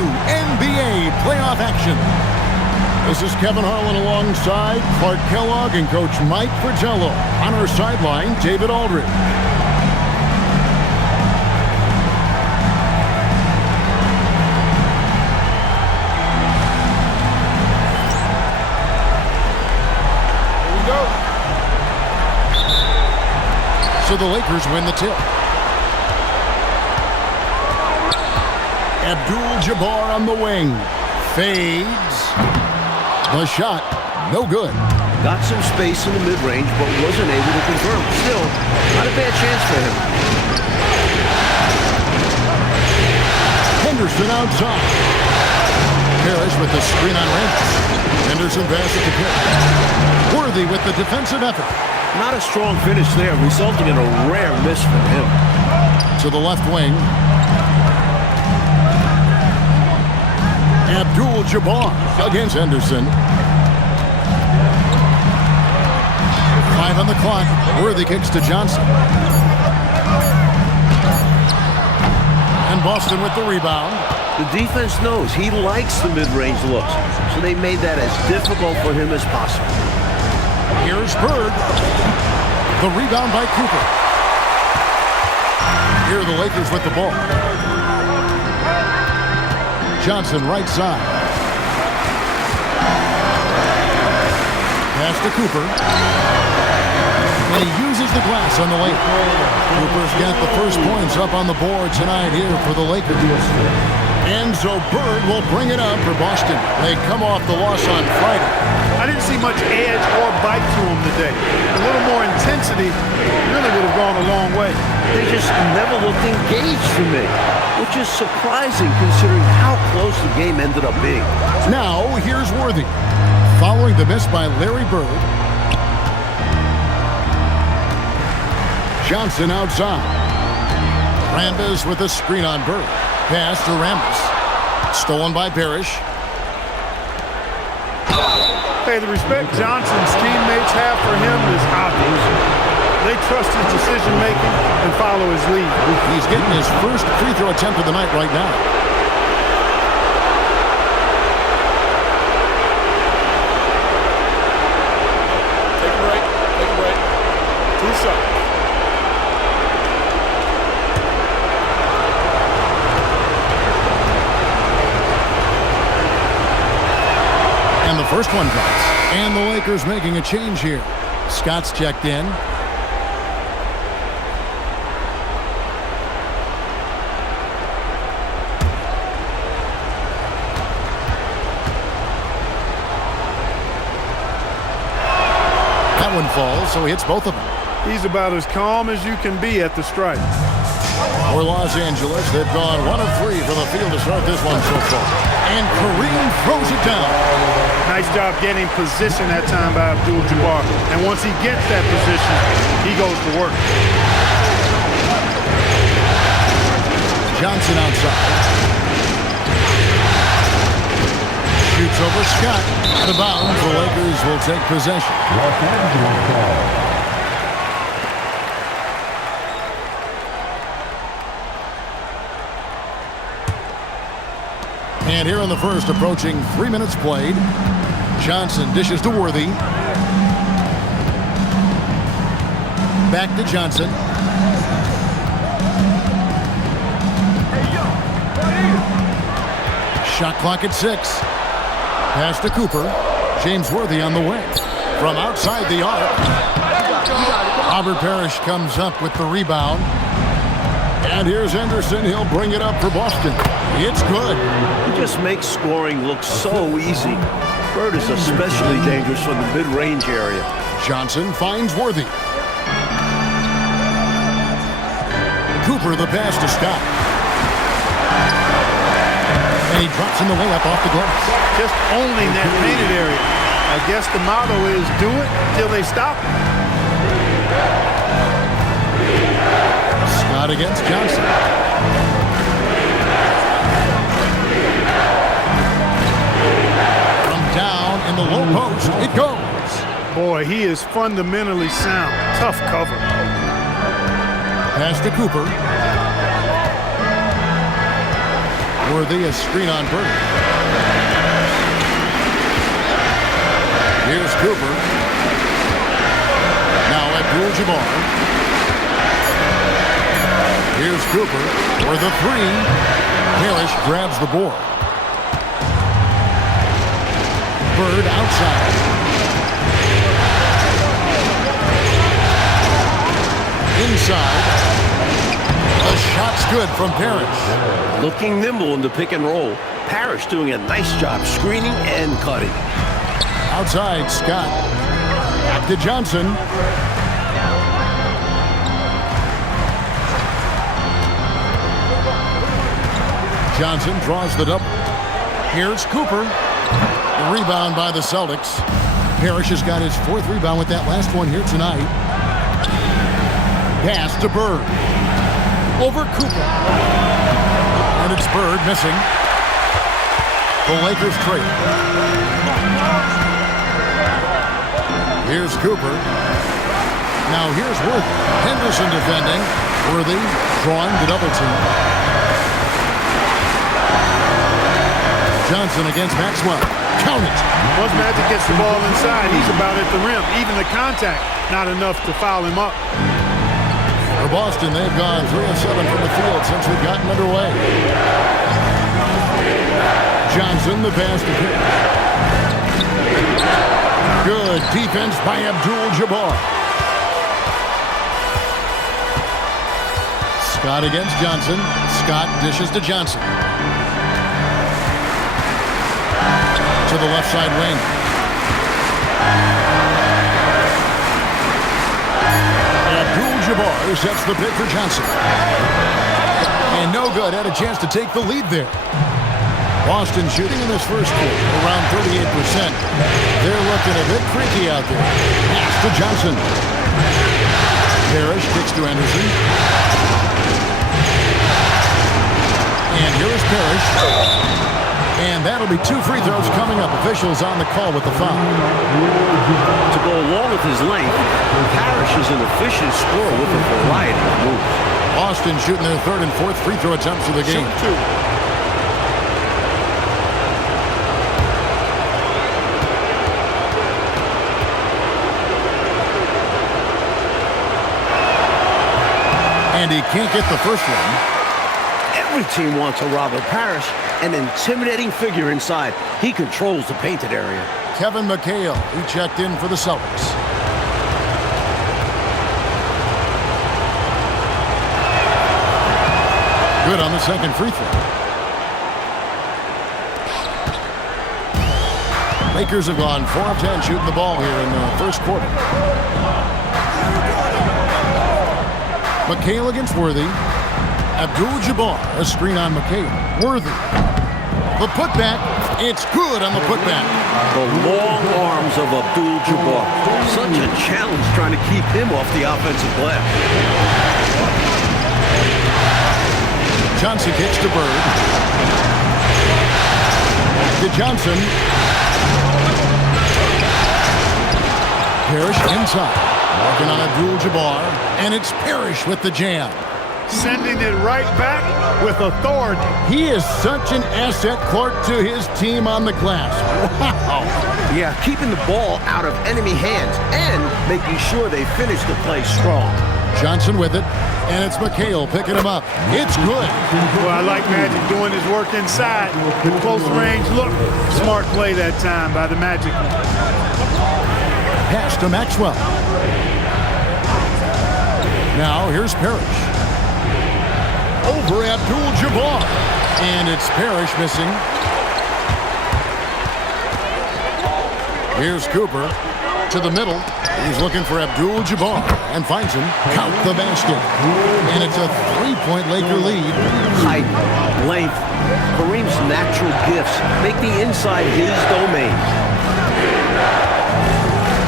NBA playoff action. This is Kevin Harlan alongside Clark Kellogg and Coach Mike Fratello. On our sideline, David Aldridge. So the Lakers win the tip. Abdul-Jabbar on the wing. Fades. The shot, no good. Got some space in the mid-range, but wasn't able to convert. Still, not a bad chance for him. Henderson outside. Parrish with the screen on Ramos. Henderson pass at the pick. Worthy with the defensive effort. Not a strong finish there, resulting in a rare miss from him. To the left wing. Abdul-Jabbar against Henderson. 5 on the clock. Worthy kicks to Johnson. And Boston with the rebound. The defense knows he likes the mid-range looks, so they made that as difficult for him as possible. Here's Bird. The rebound by Cooper. Here are the Lakers with the ball. Johnson right side. Pass to Cooper. And he uses the glass on the lane. Cooper's got the first points up on the board tonight here for the Lakers. And so Bird will bring it up for Boston. They come off the loss on Friday. I didn't see much edge or bite to him today. A little more intensity really would have gone a long way. They just never looked engaged for me, which is surprising considering how close the game ended up being. Now, here's Worthy. Following the miss by Larry Bird. Johnson outside. Rambis with a screen on Bird. Pass to Rambis. Stolen by Parrish. Hey, the respect Johnson's teammates have for him is obvious. They trust his decision-making and follow his lead. He's getting his first free throw attempt of the night right now. Take a break. Take a break. 2 shots. And the first one drops. And the Lakers making a change here. Scott's checked in. That one falls, so he hits both of them. He's about as calm as you can be at the strike. For Los Angeles, they've gone 1 of 3 from the field to start this one so far. And Kareem throws it down. Nice job getting position that time by Abdul-Jabbar. And once he gets that position, he goes to work. Johnson outside. Shoots over Scott. Out of bounds, the Lakers will take possession. And here in the first, approaching 3 minutes played. Johnson dishes to Worthy. Back to Johnson. Shot clock at 6. Pass to Cooper. James Worthy on the wing. From outside the arc. Robert Parrish comes up with the rebound. And here's Henderson. He'll bring it up for Boston. It's good. He just makes scoring look so easy. Bird is especially dangerous from the mid-range area. Johnson finds Worthy. Cooper the pass to Scott. And he drops in the layup off the glass. Just owning that painted area. I guess the motto is do it till they stop it. Scott against Johnson. From down in the low post, it goes. Boy, he is fundamentally sound. Tough cover. Pass to Cooper. Worthy, a screen on Bird. Here's Cooper. Now Abdul-Jabbar. Here's Cooper for the three. Parrish grabs the board. Bird outside. Inside. The shot's good from Parrish. Looking nimble in the pick and roll. Parrish doing a nice job screening and cutting. Outside, Scott. Back to Johnson. Johnson draws the double. Here's Cooper. The rebound by the Celtics. Parrish has got his fourth rebound with that last one here tonight. Pass to Bird. Over Cooper. And it's Bird missing. The Lakers trade. Here's Cooper. Now here's Worthy. Henderson defending. Worthy drawing the double team. Johnson against Maxwell. Count it. Once Magic gets the ball inside, he's about at the rim. Even the contact, not enough to foul him up. For Boston, they've gone 3 of 7 from the field since we've gotten underway. Johnson, the pass to Parrish. Good defense by Abdul-Jabbar. Scott against Johnson. Scott dishes to Johnson. To the left side wing. Abdul-Jabbar sets the pick for Johnson. And no good. Had a chance to take the lead there. Boston shooting in this first quarter around 38%. They're looking a bit freaky out there. Pass to Johnson. Parrish kicks to Anderson. And here is Parrish. And that'll be 2 free throws coming up. Officials on the call with the foul. To go along with his length, Parrish is an efficient scorer with a variety of moves. Boston shooting their third and fourth free throw attempts of the game. And he can't get the first one. Every team wants a Robert Parrish, an intimidating figure inside. He controls the painted area. Kevin McHale, he checked in for the Celtics. Good on the second free throw. Lakers have gone 4 of 10 shooting the ball here in the first quarter. McHale against Worthy. Abdul-Jabbar, a screen on McHale. Worthy. The putback. It's good on the putback. The long arms of Abdul-Jabbar. Such a challenge trying to keep him off the offensive glass. Johnson kicks to Bird. To Johnson. Parrish inside. Working on Abdul-Jabbar. And it's Parrish with the jam. Sending it right back with authority. He is such an asset, Clark, to his team on the glass. Wow. Yeah, keeping the ball out of enemy hands and making sure they finish the play strong. Johnson with it, and it's McHale picking him up. It's good. Well, I like Magic doing his work inside. Close range look. Smart play that time by the Magic. Pass to Maxwell. Now here's Parrish. Over Abdul-Jabbar. And it's Parrish missing. Here's Cooper to the middle. He's looking for Abdul-Jabbar and finds him. Count the basket. And it's a 3-point Laker lead. Height, length, Kareem's natural gifts make the inside his domain.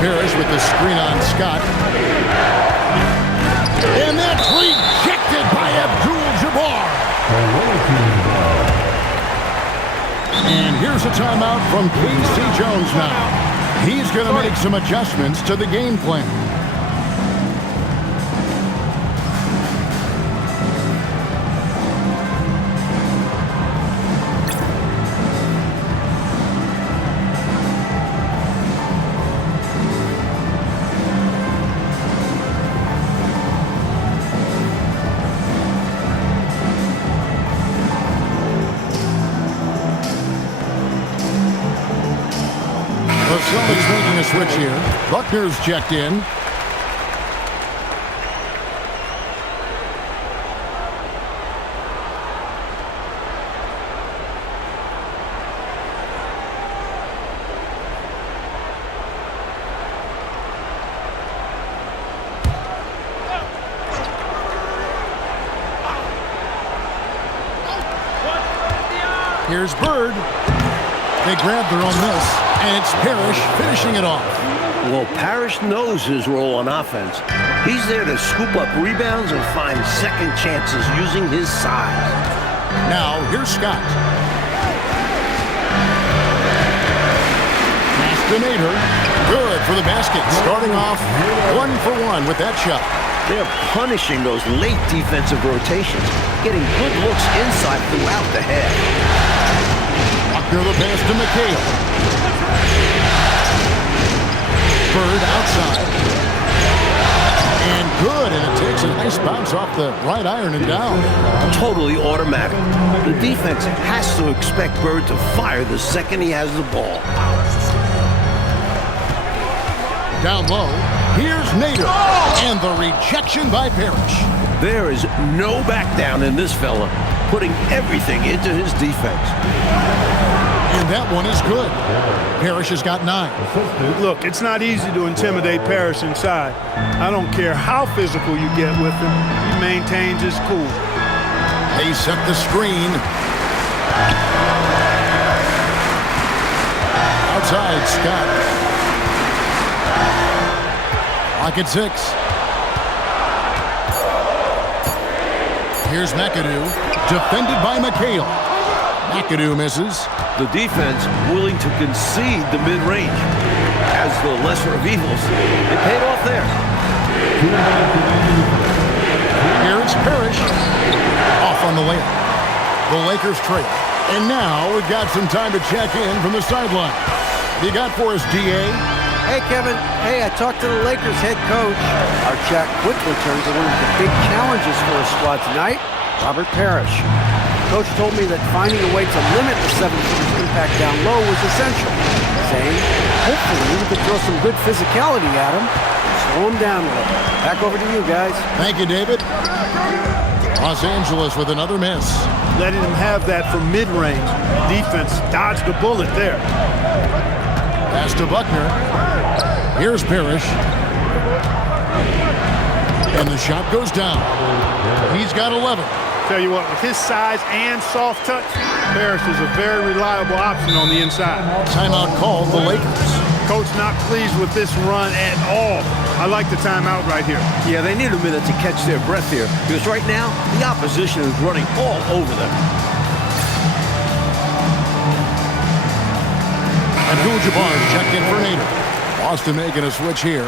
Parrish with the screen on Scott. And that's rejected by Abdul-Jabbar. And here's a timeout from K.C. Jones now. He's going to make some adjustments to the game plan. Celtics making a switch here. Buckner's checked in. Here's Bird. They grab their own miss, and it's Parrish finishing it off. Well, Parrish knows his role on offense. He's there to scoop up rebounds and find second chances using his size. Now, here's Scott. Pass to Nader. Good for the basket. Starting off 1-for-1 with that shot. They're punishing those late defensive rotations, getting good looks inside throughout the half. Buckner the pass to McHale. Bird outside. And good, and it takes a nice bounce off the right iron and down. Totally automatic. The defense has to expect Bird to fire the second he has the ball. Down low, here's Nader. And the rejection by Parrish. There is no back down in this fella, putting everything into his defense. And that one is good. Parrish has got 9. Look, it's not easy to intimidate Parrish inside. I don't care how physical you get with him. He maintains his cool. They set the screen. Outside, Scott. Lock at 6. Here's McAdoo, defended by McHale. McAdoo misses. The defense willing to concede the mid-range. As the lesser of evils, it paid off there. Here's Parrish. Off on the layup. The Lakers trail. And now we've got some time to check in from the sideline. What you got for us, D.A.? Hey, Kevin. Hey, I talked to the Lakers head coach. Our chat quickly turned to one of the big challenges for his squad tonight, Robert Parrish. Coach told me that finding a way to limit the 7-footer's impact down low was essential, saying hopefully we could throw some good physicality at him and slow him down a little. Back over to you guys. Thank you, David. Los Angeles with another miss. Letting him have that from mid-range. Defense dodged the bullet there. Pass to Buckner. Here's Parrish. And the shot goes down. He's got 11. Tell you what, with his size and soft touch, Parrish is a very reliable option on the inside. Timeout called the Lakers. Coach not pleased with this run at all. I like the timeout right here. Yeah, they need a minute to catch their breath here, because right now, the opposition is running all over them. Abdul-Jabbar checked in for Nader. Boston making a switch here.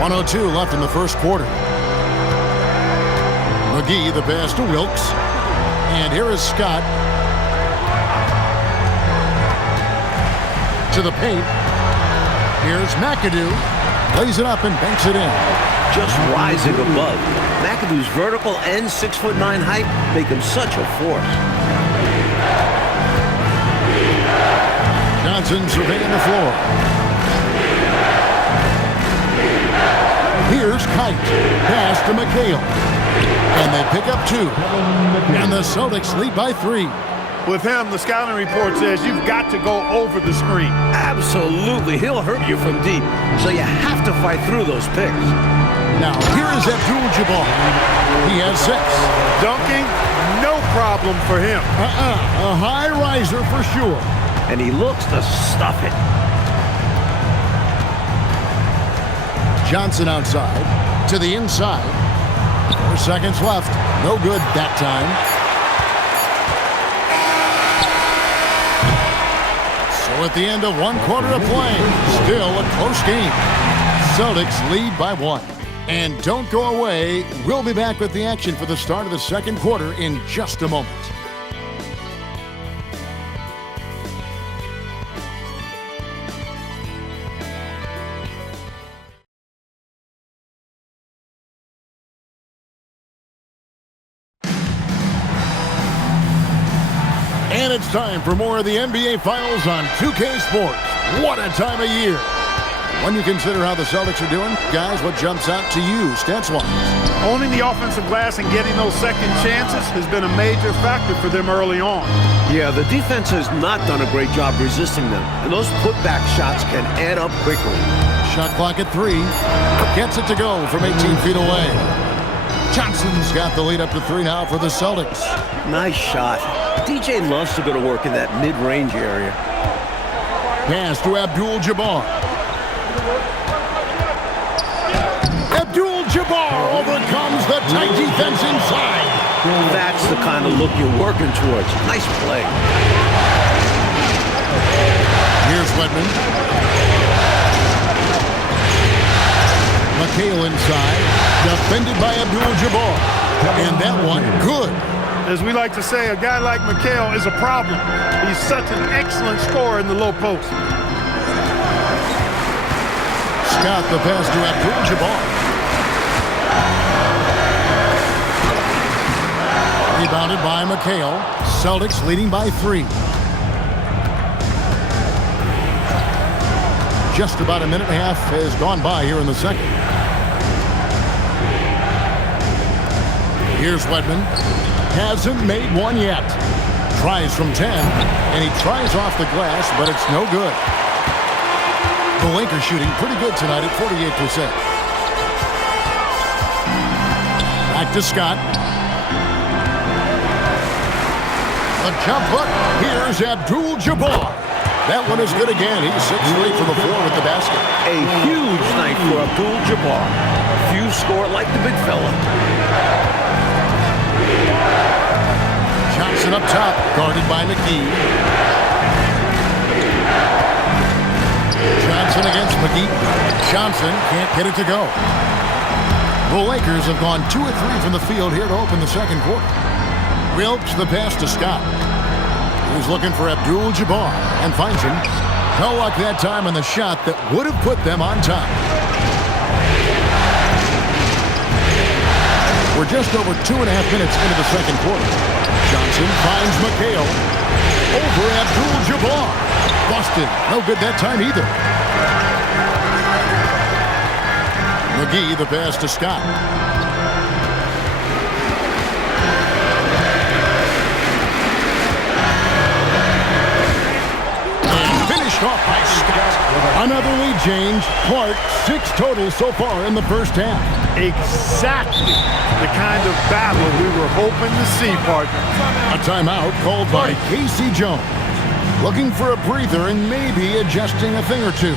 .102 left in the first quarter. McGee the pass to Wilkes. And here is Scott. To the paint. Here's McAdoo. Lays it up and banks it in. Just rising above. McAdoo's vertical and 6'9" height make him such a force. Johnson surveying the floor. Here's Kite. Pass to McHale. And they pick up 2. And the Celtics lead by 3. With him, the scouting report says you've got to go over the screen. Absolutely. He'll hurt you from deep. So you have to fight through those picks. Now, here is Abdul-Jabbar. He has 6. Dunking, no problem for him. A high riser for sure. And he looks to stuff it. Johnson outside. To the inside. 4 seconds left. No good that time. So at the end of 1 quarter of play, still a close game. Celtics lead by 1. And don't go away. We'll be back with the action for the start of the second quarter in just a moment. And it's time for more of the NBA Finals on 2K Sports. What a time of year. When you consider how the Celtics are doing, guys, what jumps out to you, stats-wise? Owning the offensive glass and getting those second chances has been a major factor for them early on. Yeah, the defense has not done a great job resisting them, and those putback shots can add up quickly. Shot clock at 3. Gets it to go from 18 feet away. Johnson's got the lead up to 3 now for the Celtics. Nice shot. DJ loves to go to work in that mid-range area. Pass to Abdul-Jabbar. Abdul-Jabbar overcomes the tight defense inside. That's the kind of look you're working towards. Nice play. Here's Wedman. McHale inside. Defended by Abdul-Jabbar. And that one, good. As we like to say, a guy like McHale is a problem. He's such an excellent scorer in the low post. Scott the pass to Abdul-Jabbar. Rebounded by McHale. Celtics leading by 3. Just about a minute and a half has gone by here in the second. Here's Wedman. Hasn't made one yet. Tries from 10, and he tries off the glass, but it's no good. The Lakers shooting pretty good tonight at 48%. Back to Scott. A jump hook. Here's Abdul-Jabbar. That one is good again. He's 6 straight from the floor with the basket. A huge night for Abdul-Jabbar. Few score like the big fella. Johnson up top, guarded by McGee. Johnson against McGee. Johnson can't get it to go. The Lakers have gone 2 of 3 from the field here to open the second quarter. Wilkes the pass to Scott. He's looking for Abdul-Jabbar and finds him. No luck that time on the shot that would have put them on top. We're just over 2.5 minutes into the second quarter. Johnson finds McHale. Over Abdul-Jabbar. Busted. No good that time either. McGee the pass to Scott. Off by Scott. Another lead change. Clark, 6 total so far in the first half. Exactly the kind of battle we were hoping to see, partner. A timeout called by Casey Jones. Looking for a breather and maybe adjusting a thing or two.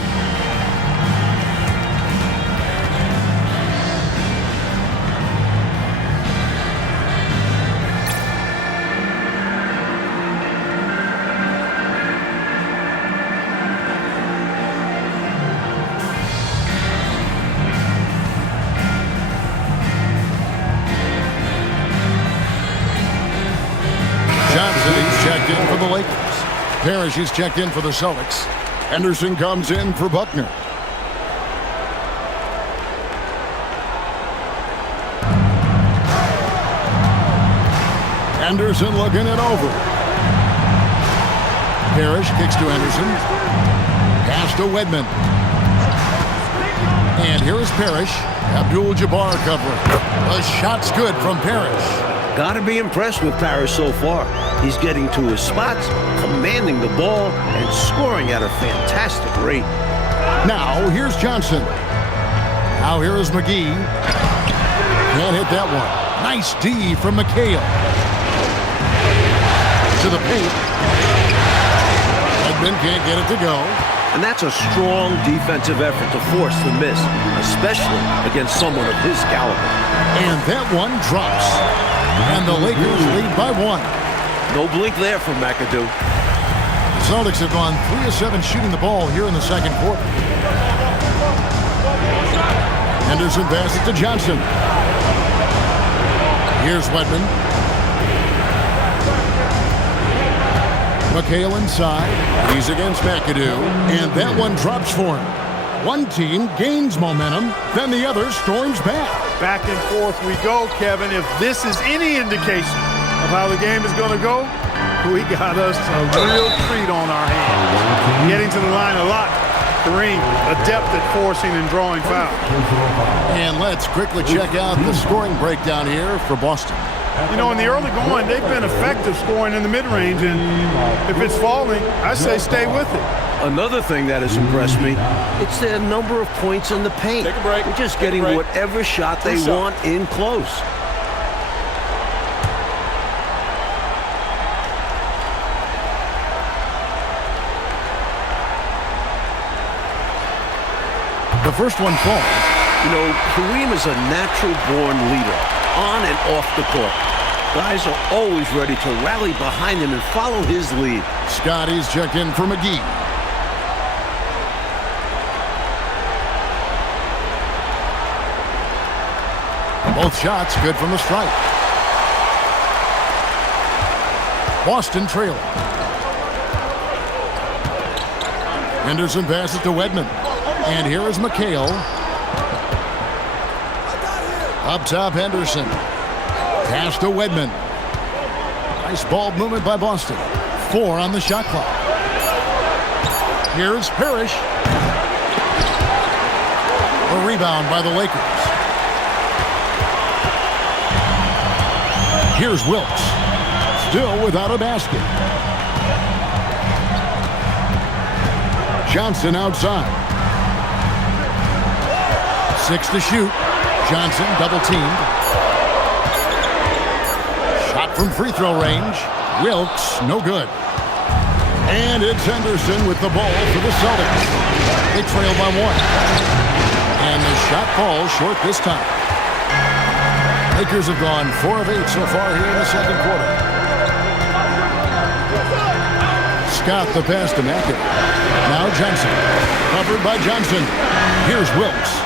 For the Lakers. Parrish is checked in for the Celtics. Henderson comes in for Buckner. Henderson looking it over. Parrish kicks to Henderson. Pass to Wedman. And here is Parrish. Abdul-Jabbar covering. The shot's good from Parrish. Got to be impressed with Parrish so far. He's getting to his spots, commanding the ball, and scoring at a fantastic rate. Now, here's Johnson. Now, here is McGee. Can't hit that one. Nice D from McHale. To the paint. Edmond can't get it to go. And that's a strong defensive effort to force the miss, especially against someone of his caliber. And that one drops. And the Lakers lead by 1. No blink there from McAdoo. The Celtics have gone 3 of 7 shooting the ball here in the second quarter. Henderson passes to Johnson. Here's Wedman. McHale inside. He's against McAdoo. And that one drops for him. One team gains momentum, then the other storms back. Back and forth we go, Kevin. If this is any indication of how the game is going to go, We got us a real treat on our hands. Getting to the line a lot. Kareem, adept at forcing and drawing fouls. And let's quickly check out the scoring breakdown here for Boston. You know, in the early going, they've been effective scoring in the mid-range, and if it's falling, I say stay with it. Another thing that has impressed me, it's their number of points in the paint. Take a break. They're just getting whatever shot they want in close. The first one falls. You know, Kareem is a natural-born leader, on and off the court. Guys are always ready to rally behind him and follow his lead. Scotty's checked in for McGee. Both shots good from the stripe. Boston trailing. Henderson passes to Wedman. And here is McHale. Up top, Henderson. Pass to Wedman. Nice ball movement by Boston. 4 on the shot clock. Here's Parrish. A rebound by the Lakers. Here's Wilkes. Still without a basket. Johnson outside. 6 to shoot. Johnson double teamed. Shot from free throw range. Wilkes, no good. And it's Henderson with the ball for the Celtics. They trail by 1. And the shot falls short this time. Lakers have gone 4 of 8 so far here in the second quarter. Scott the pass to Mackey. Now Johnson. Covered by Johnson. Here's Wilkes.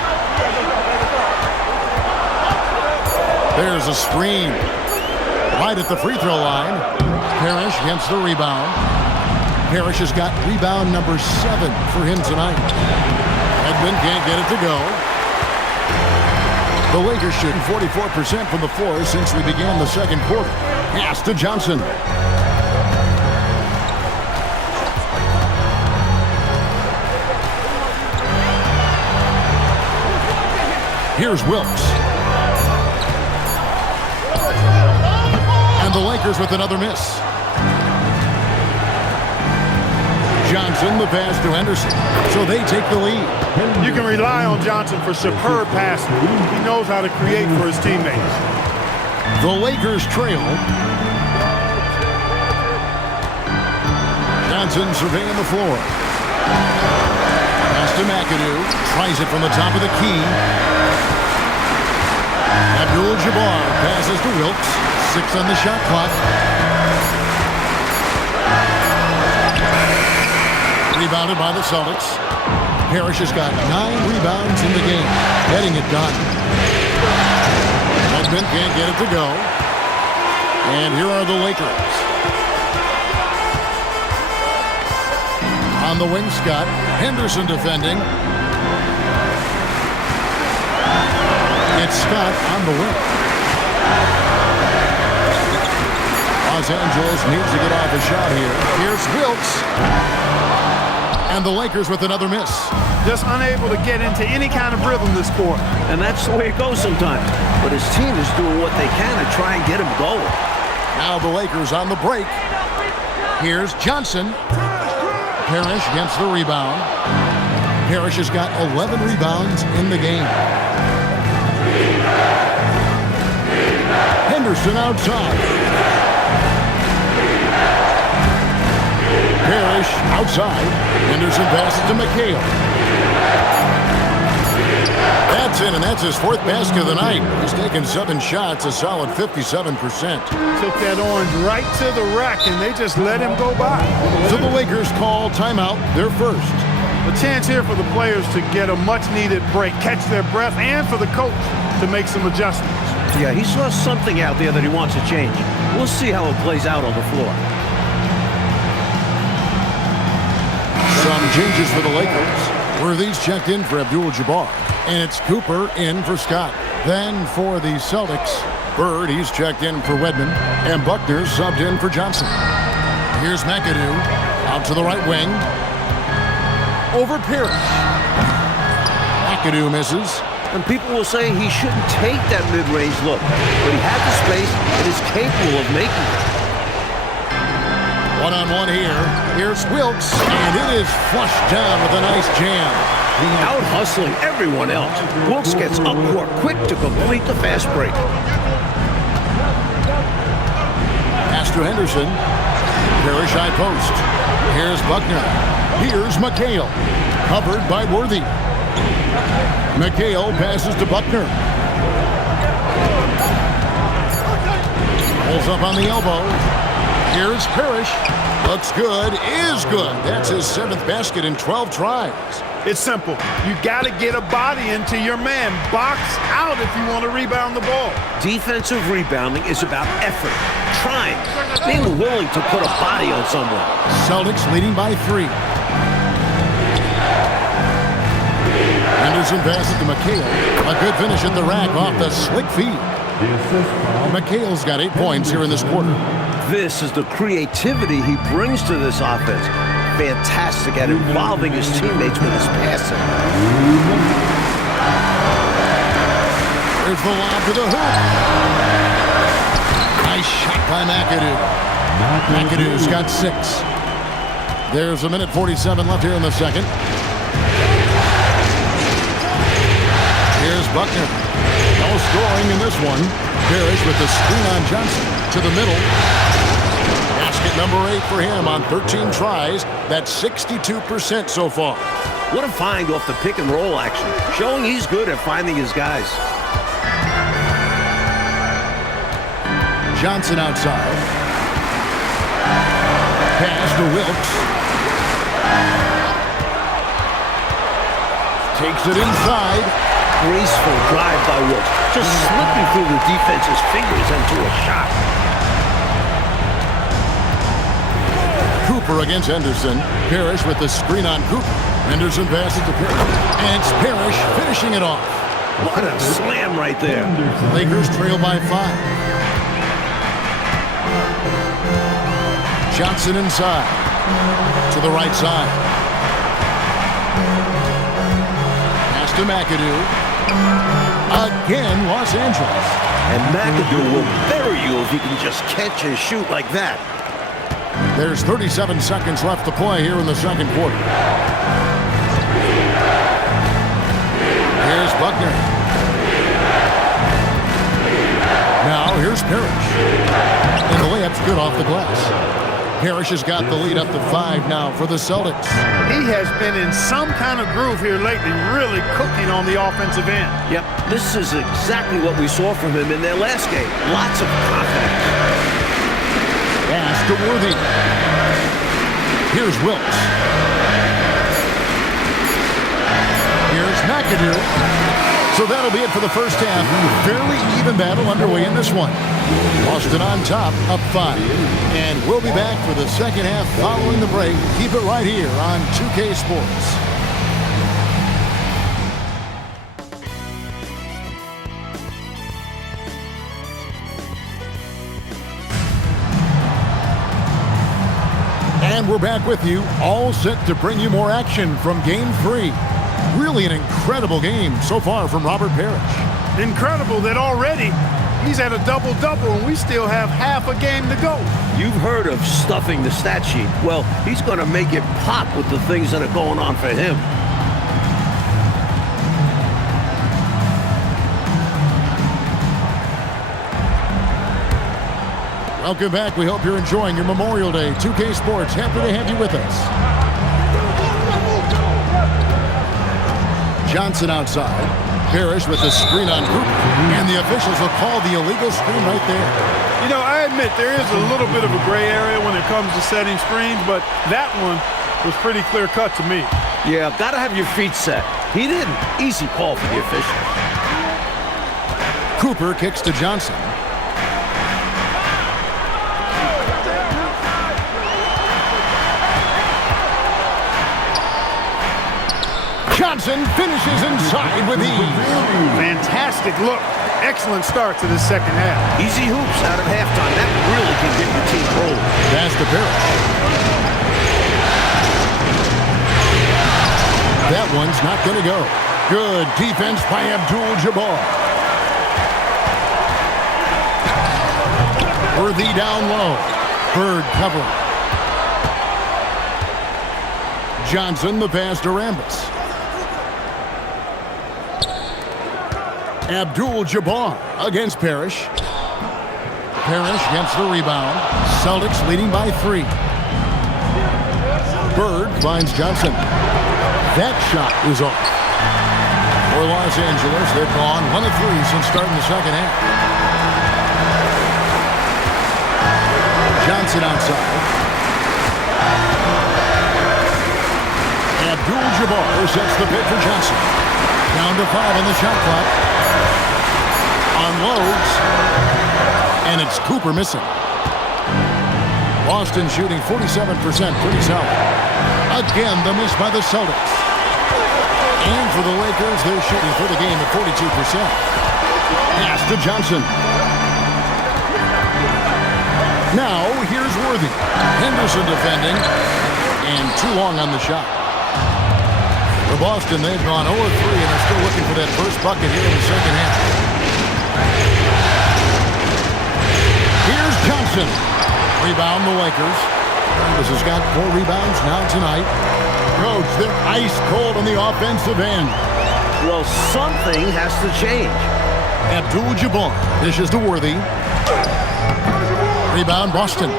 There's a screen. Right at the free throw line. Parrish gets the rebound. Parrish has got rebound number 7 for him tonight. Edmond can't get it to go. The Lakers shooting 44% from the floor since we began the second quarter. Pass to Johnson. Here's Wilkes. And the Lakers with another miss. Johnson, the pass to Henderson. So they take the lead. You can rely on Johnson for superb passing. He knows how to create for his teammates. The Lakers trail. Johnson surveying the floor. Pass to McAdoo. Tries it from the top of the key. Abdul-Jabbar passes to Wilkes. 6 on the shot clock. Rebounded by the Celtics. Parrish has got 9 rebounds in the game. Getting it done. Edmond can't get it to go. And here are the Lakers. On the wing, Scott. Henderson defending. It's Scott on the wing. Los Angeles needs to get off a shot here. Here's Wilkes. And the Lakers with another miss. Just unable to get into any kind of rhythm this quarter. And that's the way it goes sometimes. But his team is doing what they can to try and get him going. Now the Lakers on the break. Here's Johnson. Parrish gets the rebound. Parrish has got 11 rebounds in the game. Henderson outside. Parrish outside. Henderson passes to McHale. That's in, and that's his 4th basket of the night. He's taken 7 shots, a solid 57%. Took that orange right to the rack, and they just let him go by. So the Lakers call timeout, their first. A chance here for the players to get a much-needed break, catch their breath, and for the coach to make some adjustments. Yeah, he saw something out there that he wants to change. We'll see how it plays out on the floor. Some changes for the Lakers. Worthy's checked in for Abdul-Jabbar. And it's Cooper in for Scott. Then for the Celtics, Bird, he's checked in for Wedman. And Buckner subbed in for Johnson. Here's McAdoo out to the right wing. Over Parrish. McAdoo misses. And people will say he shouldn't take that mid-range look, but he had the space and is capable of making it. One-on-one here. Here's Wilkes, and it is flushed down with a nice jam. Out hustling everyone else. Wilkes gets up court quick to complete the fast break. Pass to Henderson. Parrish high post. Here's Buckner. Here's McHale. Covered by Worthy. McHale passes to Buckner. Pulls up on the elbow. Here's Parrish. Looks good. Is good. That's his 7th basket in 12 tries. It's simple. You got to get a body into your man. Box out if you want to rebound the ball. Defensive rebounding is about effort, trying, being willing to put a body on someone. Celtics leading by 3. Henderson passes to McHale. A good finish at the rack off the slick feed. McHale's got 8 points here in this quarter. This is the creativity he brings to this offense. Fantastic at involving his teammates with his passing. There's the lob to the hoop. Nice shot by McAdoo. McAdoo's got 6. There's a minute 47 left here in the second. Here's Buckner. No scoring in this one. Parrish with the screen on Johnson to the middle. Basket number 8 for him on 13 tries. That's 62% so far. What a find off the pick and roll action, showing he's good at finding his guys. Johnson outside. Pass to Wilkes. Takes it inside. Graceful drive by Wilkes, just slipping through the defense's fingers into a shot. Cooper against Henderson. Parrish with the screen on Cooper. Henderson passes to Parrish. And it's Parrish finishing it off. What a slam right there. Lakers trail by 5. Johnson inside. To the right side. Pass to McAdoo. Again, Los Angeles. And McAdoo will bury you if he can just catch and shoot like that. There's 37 seconds left to play here in the second quarter. Here's Buckner. Now here's Parrish. And the layup's good off the glass. Parrish has got the lead up to 5 now for the Celtics. He has been in some kind of groove here lately, really cooking on the offensive end. Yep, this is exactly what we saw from him in their last game. Lots of confidence. Pass to Worthy. Here's Wilkes. Here's McAdoo. So that'll be it for the first half. Fairly even battle underway in this one. Boston on top, up 5. And we'll be back for the second half following the break. Keep it right here on 2K Sports. And we're back with you, all set to bring you more action from Game 3. Really an incredible game so far from Robert Parrish. Incredible that already he's at a double-double and we still have half a game to go. You've heard of stuffing the stat sheet. Well, he's going to make it pop with the things that are going on for him. Welcome back. We hope you're enjoying your Memorial Day. 2K Sports, happy to have you with us. Johnson outside. Parrish with the screen on Cooper. And the officials will call the illegal screen right there. You know, I admit there is a little bit of a gray area when it comes to setting screens, but that one was pretty clear-cut to me. Yeah, gotta have your feet set. He didn't. Easy call for the official. Cooper kicks to Johnson. Johnson finishes inside with ease. Fantastic look. excellent start to the second half. Easy hoops out of halftime. That really can get your team rolling. Pass to Parrish. That one's not going to go. Good defense by Abdul-Jabbar. Worthy down low. Bird cover. Johnson, the pass to Rambis. Abdul-Jabbar against Parrish. Parrish gets the rebound. Celtics leading by 3. Bird finds Johnson. That shot is off. For Los Angeles, they've gone 1 of 3 since starting the second half. Johnson outside. Abdul-Jabbar sets the pick for Johnson. Down to 5 on the shot clock. Unloads. And it's Cooper missing. Boston shooting 47%. Pretty solid. Again, the miss by the Celtics. And for the Lakers, they're shooting for the game at 42%. Pass to Johnson. Now, here's Worthy. Henderson defending. And too long on the shot. For Boston, they've gone 0-3 and are still looking for that first bucket here in the second half. Here's Johnson. Rebound the Lakers. This has got 4 rebounds now tonight. Coach, they're ice cold on the offensive end. Well, something has to change. Abdul-Jabbar dishes to Worthy. Rebound Boston.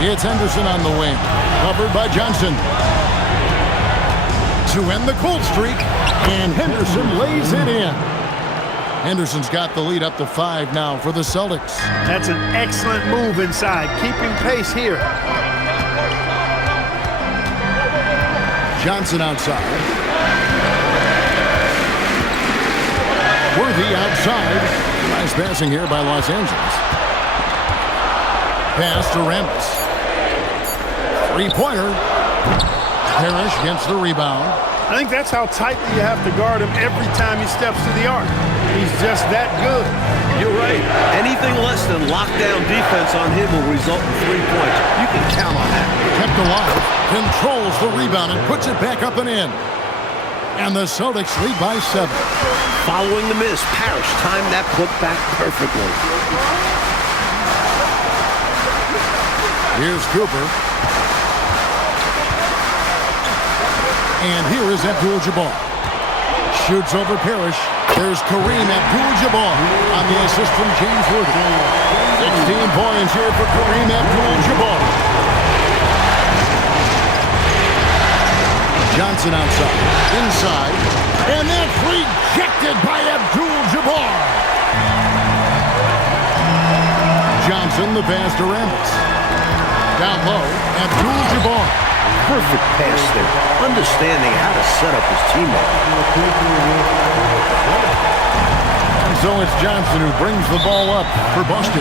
It's Henderson on the wing. Covered by Johnson. To end the cold streak. And Henderson lays it in. Henderson's got the lead up to 5 now for the Celtics. That's an excellent move inside, keeping pace here. Johnson outside. Worthy outside. Nice passing here by Los Angeles. Pass to Rambis. Three-pointer. Parrish gets the rebound. I think that's how tightly you have to guard him every time he steps to the arc. He's just that good. You're right. Anything less than lockdown defense on him will result in 3 points. You can count on that. Kept alive. Controls the rebound and puts it back up and in. And the Celtics lead by 7. Following the miss, Parrish timed that put back perfectly. Here's Cooper. And here is Abdul-Jabbar. Shoots over Parrish. There's Kareem Abdul-Jabbar on the assist from James Worthy. 16 points here for Kareem Abdul-Jabbar. Johnson outside. Inside. And that's rejected by Abdul-Jabbar. Johnson, the pass to Rambis. Down low, Abdul-Jabbar. Perfect pass there. Understanding how to set up his teammate. And so it's Johnson who brings the ball up for Boston.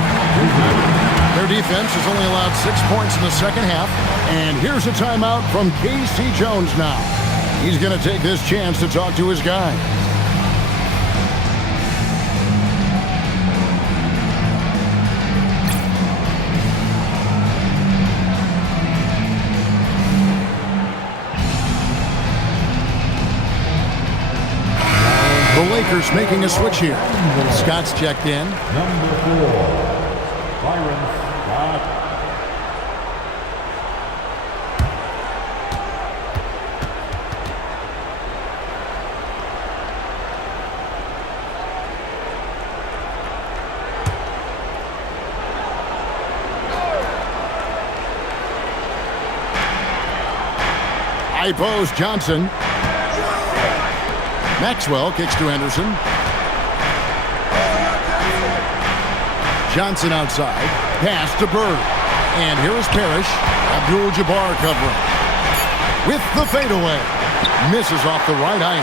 Their defense has only allowed 6 points in the second half. And here's a timeout from K.C. Jones now. He's going to take this chance to talk to his guy. The Lakers making a switch here. Scott's checked in. Number 4, Byron Scott. High post, Johnson. Maxwell kicks to Henderson. Johnson outside. Pass to Bird. And here is Parrish. Abdul-Jabbar covering. With the fadeaway. Misses off the right iron.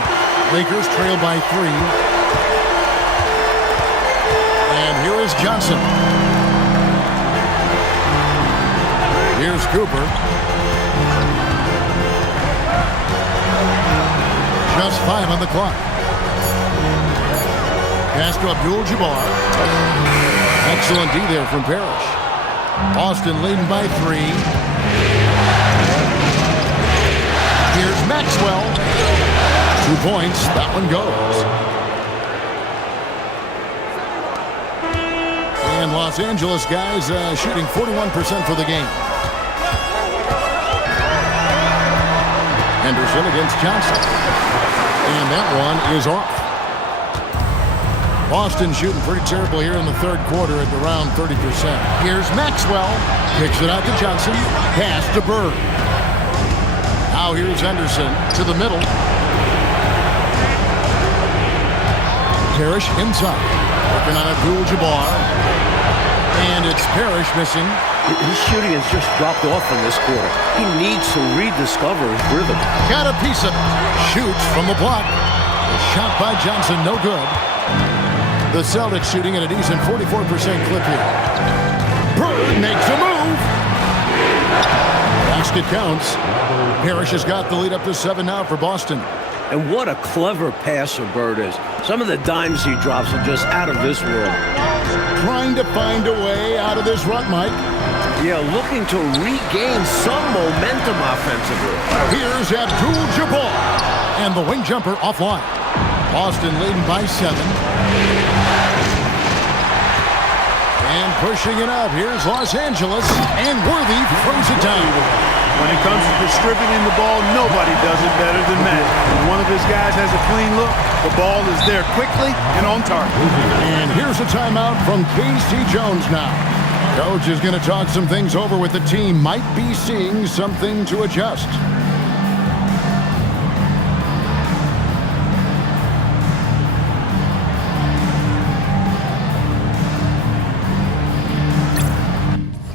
Lakers trail by 3. And here is Johnson. Here's Cooper. Just 5 on the clock. Pass to Abdul-Jabbar. Excellent D there from Parrish. Boston leading by 3. Here's Maxwell. 2 points. That one goes. And Los Angeles guys shooting 41% for the game. Henderson against Johnson. And that one is off. Boston shooting pretty terrible here in the third quarter at around 30%. Here's Maxwell. Kicks it out to Johnson. Pass to Bird. Now here's Henderson to the middle. Parrish inside. Working on Abdul-Jabbar. And it's Parrish missing. His shooting has just dropped off in this quarter. He needs to rediscover his rhythm. Got a piece of it. Shoots from the block. The shot by Johnson, no good. The Celtics shooting at a decent 44% clip here. Bird makes a move. Basket counts. Parrish has got the lead up to 7 now for Boston. And what a clever passer Bird is. Some of the dimes he drops are just out of this world. Trying to find a way out of this rut, Mike. Yeah, looking to regain some momentum offensively. Here's Abdul-Jabbar. And the wing jumper offline. Boston leading by 7. And pushing it up. Here's Los Angeles. And Worthy throws it down. When it comes to distributing the ball, nobody does it better than that. When one of his guys has a clean look, the ball is there quickly and on target. And here's a timeout from Casey Jones now. Coach is going to talk some things over with the team. Might be seeing something to adjust.